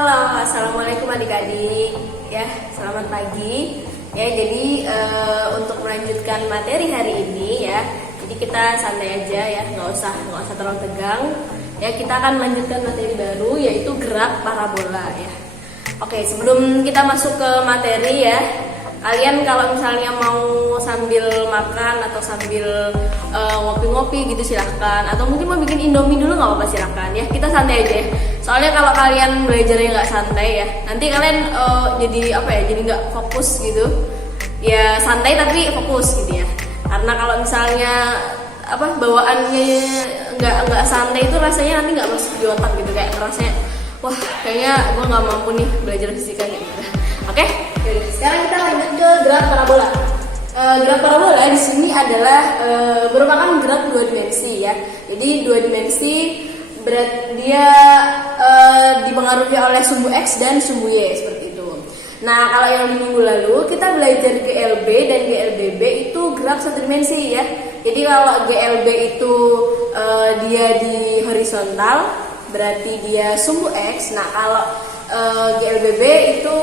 Halo, assalamualaikum adik-adik. Ya, selamat pagi. Ya, jadi untuk melanjutkan materi hari ini ya. Jadi kita santai aja ya, nggak usah terlalu tegang. Ya, kita akan melanjutkan materi baru yaitu gerak parabola ya. Oke, sebelum kita masuk ke materi ya, kalian kalau misalnya mau sambil makan atau sambil ngopi-ngopi gitu silahkan, atau mungkin mau bikin indomie dulu nggak apa-apa silahkan ya, kita santai aja ya. Soalnya kalau kalian belajarnya nggak santai ya, nanti kalian jadi nggak fokus gitu ya. Santai tapi fokus gitu ya, karena kalau misalnya bawaannya nggak santai itu rasanya nanti nggak masuk di otak gitu, kayak rasanya wah kayaknya gue nggak mampu nih belajar fisika gitu. Oke, sekarang kita lanjut ke gerak parabola. Gerak parabola di sini adalah merupakan gerak dua dimensi ya. Jadi dua dimensi dia dipengaruhi oleh sumbu X dan sumbu Y seperti itu. Nah, kalau yang di minggu lalu kita belajar GLB dan GLBB itu gerak satu dimensi ya. Jadi kalau GLB itu dia di horizontal, berarti dia sumbu X. Nah, kalau GLBB itu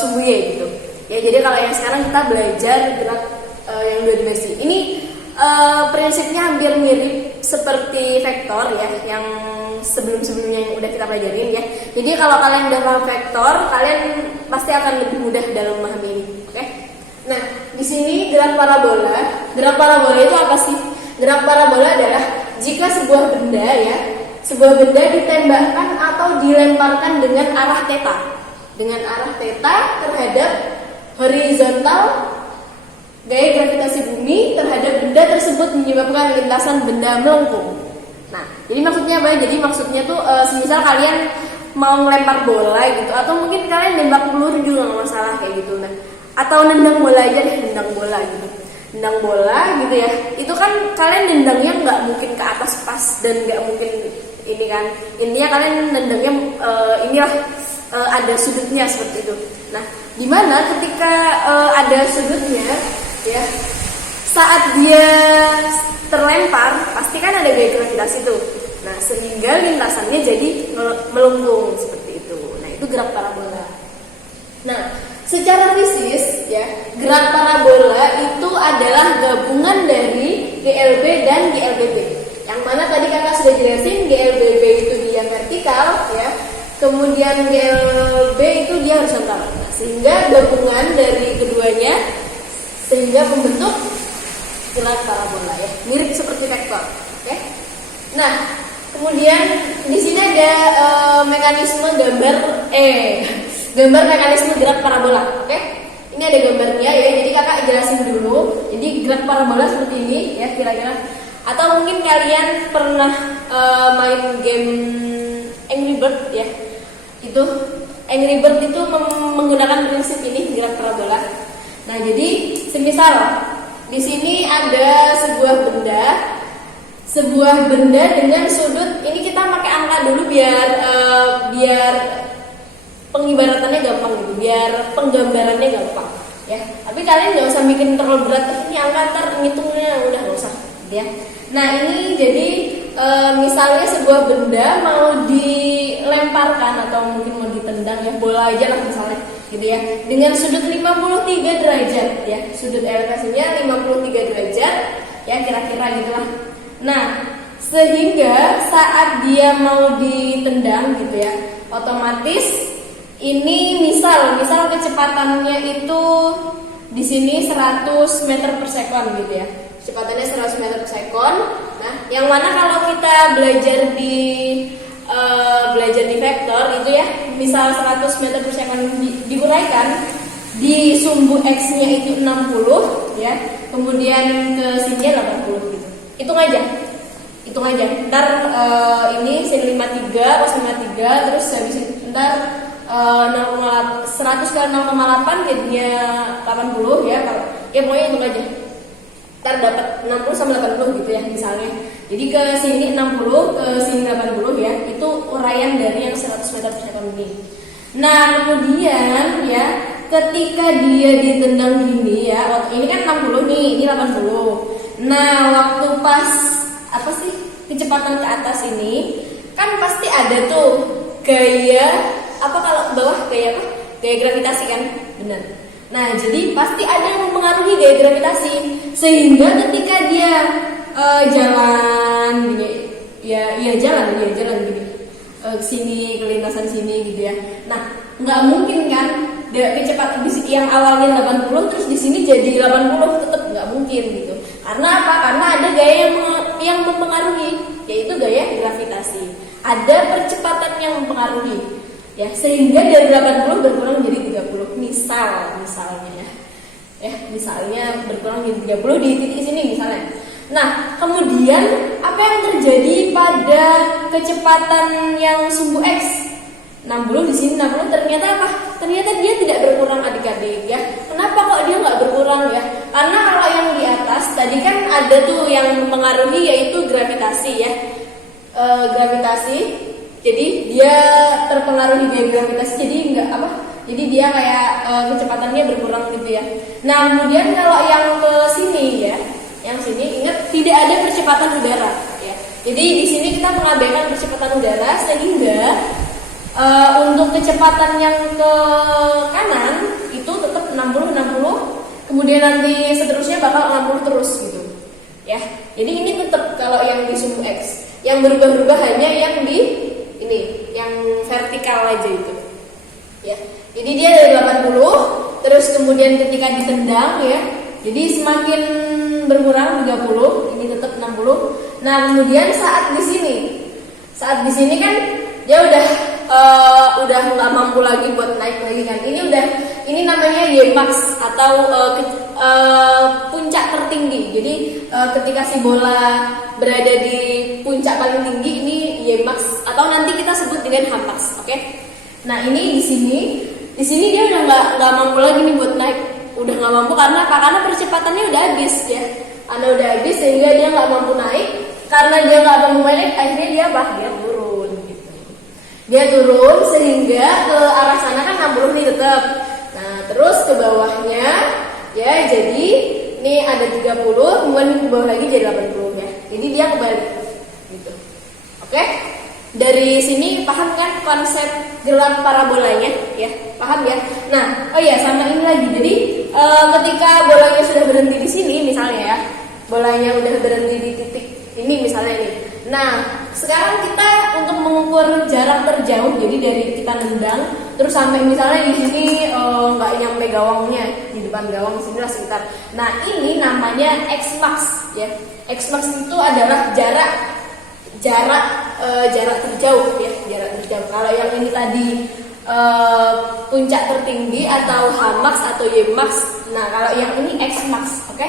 sumbu Y gitu. Ya, jadi kalau yang sekarang kita belajar gerak yang dua dimensi. Ini prinsipnya hampir mirip seperti vektor ya, yang sebelum-sebelumnya yang udah kita pelajarin ya. Jadi kalau kalian udah paham vektor, kalian pasti akan lebih mudah dalam memahami ini. Oke? Nah, di sini gerak parabola. Gerak parabola itu apa sih? Gerak parabola adalah jika sebuah benda ya, sebuah benda ditembakkan atau dilemparkan dengan arah theta. Dengan arah theta terhadap horizontal gaya gravitasi bumi terhadap benda tersebut menyebabkan lintasan benda melengkung. Nah, jadi maksudnya apa? Jadi maksudnya tuh semisal kalian mau ngelempar bola gitu, atau mungkin kalian nembak peluru juga nggak masalah kayak gitu. Nah, atau nendang bola aja deh, nendang bola gitu. Nendang bola gitu ya. Itu kan kalian nendangnya nggak mungkin ke atas pas dan nggak mungkin ini kan. Intinya kalian nendangnya ada sudutnya seperti itu. Nah, dimana ketika ada sudutnya ya, saat dia terlempar pasti kan ada gaya gravitasi itu. Nah, sehingga lintasannya jadi melengkung seperti itu. Nah, itu gerak parabola. Nah, secara fisis ya, gerak parabola itu adalah gabungan dari GLB dan GLBB. Yang mana tadi kakak sudah jelasin, GLBB itu dia vertikal ya, kemudian GLB itu dia horizontal. Nah, sehingga gabungan dari keduanya sehingga membentuk gerak parabola ya, mirip seperti vektor. Oke. Nah, kemudian di sini ada mekanisme gambar mekanisme gerak parabola. Oke. Ini ada gambarnya ya. Jadi kakak jelasin dulu. Jadi gerak parabola seperti ini ya kira-kira. Atau mungkin kalian pernah main game Angry Bird ya. Itu Angry Bird itu menggunakan prinsip ini, gerak parabola. Nah, jadi semisal di sini ada sebuah benda dengan sudut, ini kita pakai angka dulu biar pengibaratannya gampang gitu, biar penggambarannya gampang ya. Tapi kalian nggak usah bikin terlalu berat, ini angka ntar ngitungnya udah nggak usah ya. Nah, ini jadi misalnya sebuah benda mau dilemparkan atau mungkin mau ditendang ya, bola aja lah misalnya gitu ya, dengan sudut 53 derajat ya, sudut elevasinya 53 derajat ya kira-kira gitulah. Nah, sehingga saat dia mau ditendang gitu ya, otomatis ini misal kecepatannya itu di sini 100 meter per sekon gitu ya, kecepatannya 100 meter per sekon. Nah, yang mana kalau kita belajar di vektor itu ya, misal 100 meter per sekon diuraikan di sumbu X-nya itu 60 ya, kemudian ke sini 80 gitu. Hitung aja. Ntar ini sin 53 cos 53 terus habis ntar 100 kali 0,8 jadinya 80 ya. Ya pokoknya hitung aja. Ntar dapat 60 sama 80 gitu ya misalnya. Jadi ke sini 60, ke sini 80 ya. Itu uraian dari yang 100 meter per sekon ini. Nah, kemudian ya ketika dia ditendang gini ya, waktu ini kan 60 nih, ini 80. Nah, waktu pas kecepatan ke atas ini kan pasti ada tuh gaya apa kalau ke bawah gaya apa? Gaya gravitasi kan? Benar. Nah, jadi pasti ada yang mempengaruhi gaya gravitasi sehingga ketika dia jalan gini, jalan gini, sini ke lintasan sini gitu ya. Nah, nggak mungkin kan kecepatan yang awalnya 80 terus di sini jadi 80, tetap nggak mungkin gitu. Karena apa? Karena ada gaya yang mempengaruhi, yaitu gaya gravitasi. Ada percepatan yang mempengaruhi, ya, sehingga dari 80 berkurang jadi 30. Misalnya misalnya berkurang jadi 30 di titik sini misalnya. Nah, kemudian apa yang terjadi pada kecepatan yang sumbu X? 60 di sini 60, ternyata apa? Ternyata dia tidak berkurang adik-adik ya. Kenapa kok dia nggak berkurang ya? Karena kalau yang di atas tadi kan ada tuh yang mempengaruhi, yaitu gravitasi ya. Gravitasi, jadi dia terpengaruhi gaya gravitasi, jadi nggak apa? Jadi dia kayak kecepatannya berkurang gitu ya. Nah, kemudian kalau yang ke sini ya, yang sini ingat tidak ada percepatan udara ya. Jadi di sini kita mengabaikan percepatan udara sehingga untuk kecepatan yang ke kanan itu tetap 60, kemudian nanti seterusnya bakal 60 terus gitu ya. Jadi ini tetap kalau yang di sumbu X. Yang berubah-ubah hanya yang di ini, yang vertikal aja itu ya. Jadi dia dari 80 terus kemudian ketika ditendang ya, jadi semakin berkurang 30, ini tetap 60. Nah, kemudian saat di sini kan dia udah nggak mampu lagi buat naik lagi kan. Ini namanya Y-max atau puncak tertinggi. Jadi ketika si bola berada di puncak paling tinggi, ini Y-max atau nanti kita sebut dengan H-max, oke? Nah, ini di sini dia udah nggak mampu lagi nih buat naik. Udah nggak mampu karena apa? Karena percepatannya udah habis ya. Karena udah habis sehingga dia nggak mampu naik. Karena dia nggak mampu naik, akhirnya dia turun gitu. Dia turun sehingga ke arah sana kan 60 nih tetap. Nah, terus ke bawahnya ya, jadi ini ada 30, kemudian ke bawah lagi jadi 80 ya. Jadi dia kembali gitu. Oke? Dari sini paham kan konsep gerak parabolanya ya? Paham ya? Nah, oh iya, sama ini lagi. Jadi ketika bolanya sudah berhenti di sini misalnya ya, bolanya udah berhenti di titik ini misalnya nih. Nah, sekarang kita untuk mengukur jarak terjauh, jadi dari kita nendang terus sampai misalnya di sini nggak nyampe gawangnya, di depan gawang sini lah sekitar. Nah, ini namanya X-max ya. X-max itu adalah jarak terjauh ya, jarak terjauh. Kalau yang ini tadi puncak tertinggi atau H-max atau Y-max. Nah, kalau yang ini X-max, oke?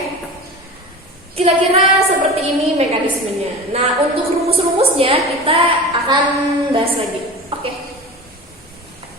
Kira-kira seperti ini mekanismenya. Nah, untuk rumus-rumusnya kita akan bahas lagi.